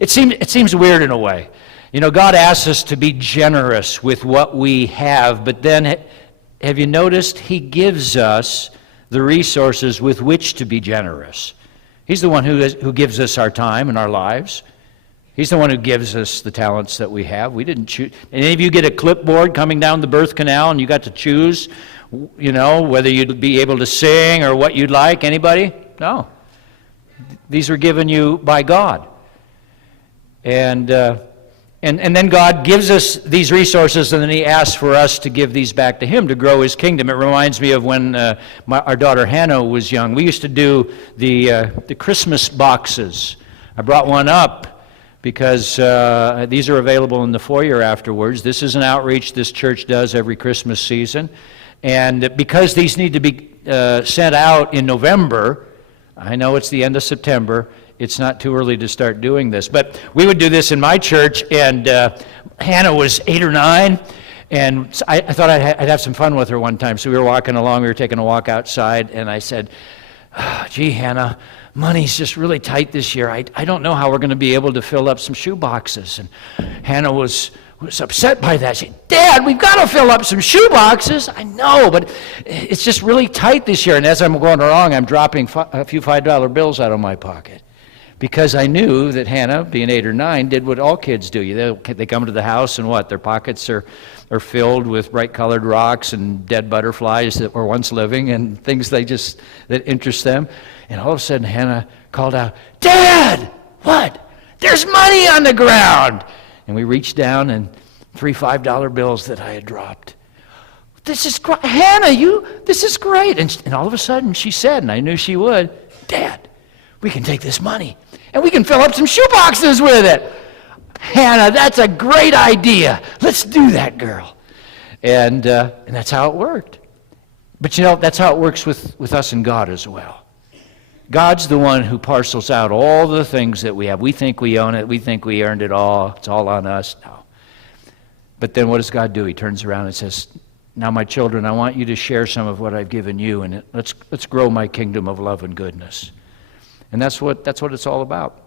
It seems weird in a way. You know, God asks us to be generous with what we have, but then have you noticed He gives us the resources with which to be generous? He's the one who gives us our time and our lives. He's the one who gives us the talents that we have. We didn't choose. Any of you get a clipboard coming down the birth canal and you got to choose, you know, whether you'd be able to sing or what you'd like? Anybody? No. These were given you by God. And then God gives us these resources, and then He asks for us to give these back to Him to grow His kingdom. It reminds me of when our daughter Hannah was young. We used to do the Christmas boxes. I brought one up because these are available in the foyer afterwards. This is an outreach this church does every Christmas season. And because these need to be sent out in November, I know it's the end of September, it's not too early to start doing this. But we would do this in my church, and Hannah was 8 or 9, and I thought I'd have some fun with her one time. So we were walking along, we were taking a walk outside, and I said, gee, Hannah, money's just really tight this year. I don't know how we're going to be able to fill up some shoe boxes. And Hannah was upset by that. She said, Dad, we've got to fill up some shoe boxes. I know, but it's just really tight this year. And as I'm going along, I'm dropping a few $5 bills out of my pocket. Because I knew that Hannah, being 8 or 9, did what all kids do. They come to the house and what? Their pockets are filled with bright-colored rocks and dead butterflies that were once living and things that interest them. And all of a sudden, Hannah called out, Dad! What? There's money on the ground! And we reached down, and 3 $5 bills that I had dropped. This is great. Hannah, this is great. And all of a sudden, she said, and I knew she would, Dad, we can take this money and we can fill up some shoe boxes with it. Hannah, that's a great idea. Let's do that, girl. And that's how it worked. But you know, that's how it works with us and God as well. God's the one who parcels out all the things that we have. We think we own it. We think we earned it all. It's all on us. No. But then what does God do? He turns around and says, now my children, I want you to share some of what I've given you, and let's grow my kingdom of love and goodness. And that's what it's all about.